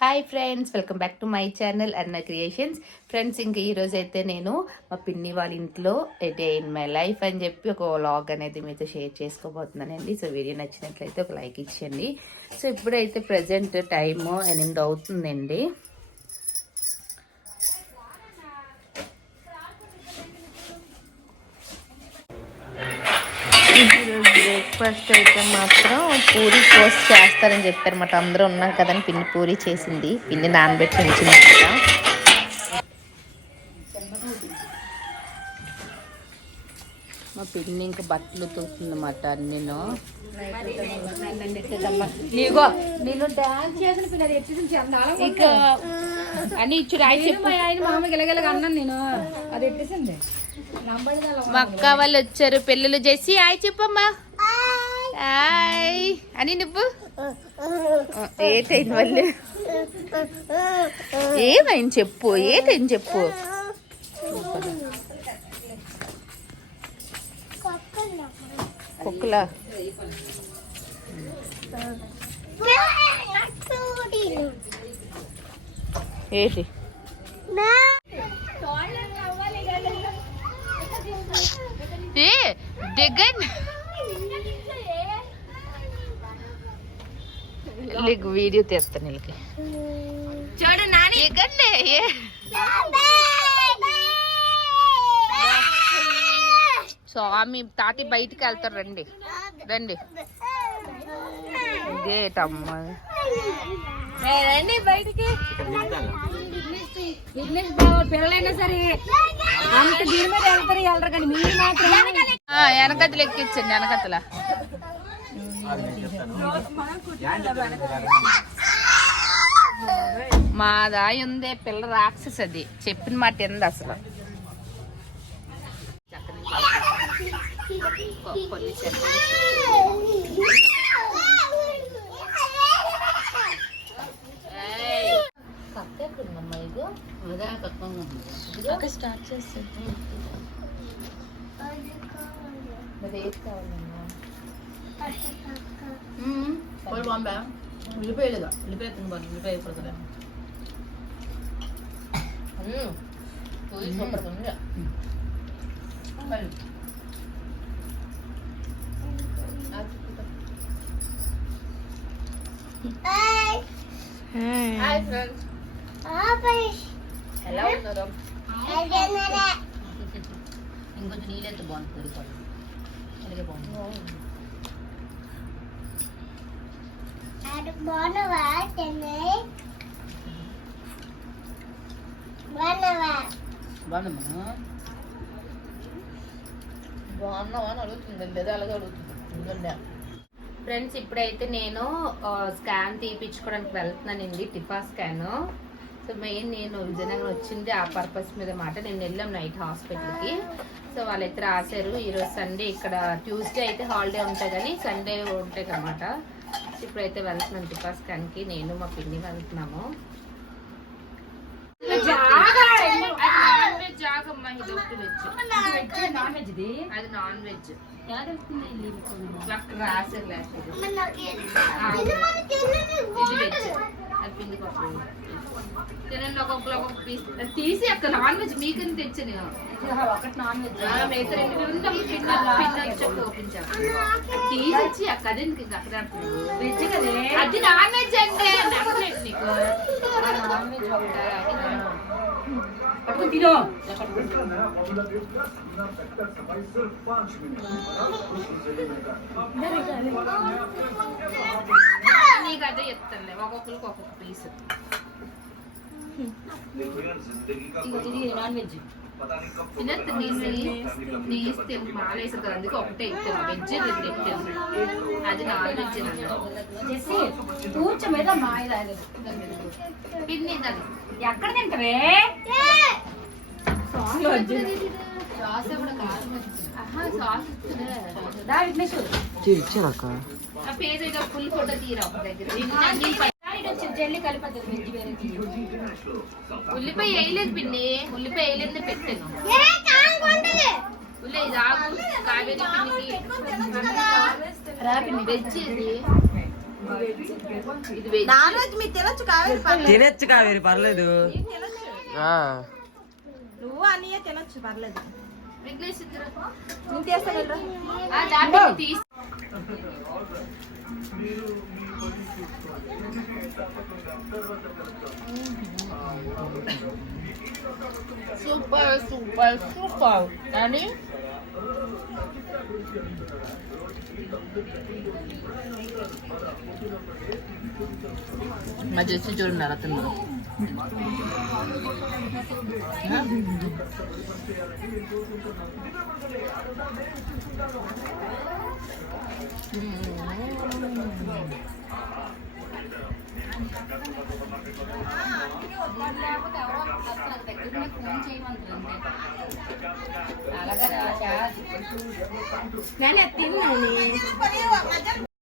Hi friends welcome back to my channel Anna creations friends ఇంకా ఈరోజు అయితే నేను మా పిన్ని వాళ్ళ ఇంట్లో డే ఇన్ మై లైఫ్ అని చెప్పి ఒక వ్లాగ్ అనేది మీతో షేర్ చేసుకోబోతున్నానండి. సో వీడియో నచ్చినట్లయితే ఒక లైక్ ఇచ్చేయండి. సో ఇప్పుడైతే ప్రజెంట్ టైము ఎనిమిది అవుతుందండి. బ్రేక్ఫాస్ట్ అయితే మాత్రం పూరి పోస్ట్ చేస్తారని చెప్పారన్నమాట. అందరూ ఉన్నాం కదని పిన్ని పూరి చేసింది. పిన్ని నానబెట్టి ఉంచిందన్నమాట మా పిన్ని ఇంకా బట్టలు తూస్తుందన్నమాట నేను అని ఇచ్చుడు ఆయన చెప్పు. ఆయన మామ గిలగిలగా అన్నాను నేను. అది ఎట్టేసింది మా అక్క వాళ్ళు వచ్చారు పిల్లలు చేసి. హాయ్ చెప్పమ్మా. అని నువ్వు? ఏటైంది వాళ్ళు ఏమైంది చెప్పు ఏటైంది చెప్పు? కుక్కలా? ఏంటి? ఏ దిగండి నీకు వీడియో తీస్తాను వీళ్ళకి చూడు నాని. దిగండి ఏ. స్వామి తాతి బయటికి వెళ్తారు రండి. రండి. ఇదేటమ్మా రండి బయటికి. పిల్లలైనా సరే అంత దీని మీద వెళ్తారు వెళ్ళరు కానీ మీరు మాత్రం ఆ, వెనకతలు ఎక్కించండి వెనకతల. మాదా ఉందే పిల్ల రాక్షస్ అది చెప్పిన మాట ఎందు అసలు. స్టార్ట్? పోయి బాంబే ఉల్లిపాయలుగా ఉల్లిపాయ తినబాను ఉల్లిపాయ. పూరి సూపర్ ఉంది. హాయ్ ఫ్రెండ్స్ ఎలా ఉన్నారు ఇంకొంచెం నీళ్ళైతే బాగుంది అలాగే బాగుంది బాగున్నావా అని అడుగుతుంది లేదా అలాగే అడుగుతుంది ఫ్రెండ్స్ ఇప్పుడైతే నేను స్కాన్ తీపించుకోవడానికి వెళ్తున్నానండి టిఫా స్కాన్ సో మెయిన్ నేను విజయనగరం వచ్చింది ఆ పర్పస్ మీద మాట. నేను వెళ్ళాం నైట్ హాస్పిటల్కి సో వాళ్ళైతే రాశారు ఈరోజు సండే ఇక్కడ ట్యూస్డే అయితే హాలిడే ఉంటాయి కానీ సండే ఉంటాయి అన్నమాట. ఇప్పుడైతే వెళ్తున్నాను టిఫా స్కాన్కి నేను మా పిన్ని వెళ్తున్నాము. అది నాన్ వెజ్. ఎలా తెలుస్తుంది అక్కడ రాశారు లేకపోతే ఇది వెజ్ అది పిండి పప్పు తినండి ఒక్కొక్కరు ఒక్కొక్క పీస్ తీసి అక్కడ నాన్ వెజ్ మీకని తెచ్చాను ఒకటి నాన్ వెజ్ ఆ, మిగతా రెండు ఉంది ఒక పిన్న పిన్న వచ్చి ఓపించాను తీసి ఇచ్చి అక్కడ ఎందుకు ఇంకా అక్కడ? అంటున్నావు? వెజ్ కదే? అది నాన్ వెజ్ అంటే నచ్చలేదు నీకు. నాన్ వెజ్ పట్టుకుని తిను. నీకు అదే చెప్తానులే ఒక్కొక్కరికి ఒక్కొక్క పీస్ ఇది నాన్ వెజ్ తినద్దు నీసి నీస్తే మాలేసారు కదా అందుకే ఒకటే ఇస్తాను వెజ్ రెండు ఇస్తాను అది నాన్ వెజ్ కూర్చో మీద పిన్ని ఎక్కడ తింటవే సాస్ కూడా సాస్ అయితే ఫుల్ ఫోటో తీరా దగ్గర జల్లి వెజ్. ఉల్లిపాయ వేయలేదు పిన్ని. ఉల్లిపాయ వేయలేదు పెట్టాను. ఉల్లి ఇది ఆకు కావేరి పిన్నికి. వెజ్ ఇది. తినొచ్చు కావేరి పర్లేదు. నువ్వు అన్నయ్య తినొచ్చు పర్లేదు. తీసి. సూపర్ సూపర్ సూపర్ అని మా జెస్సి చూడండి అలా తిన్నాడు లేకపోతే ఎవరో అలాగా తిన్నాను.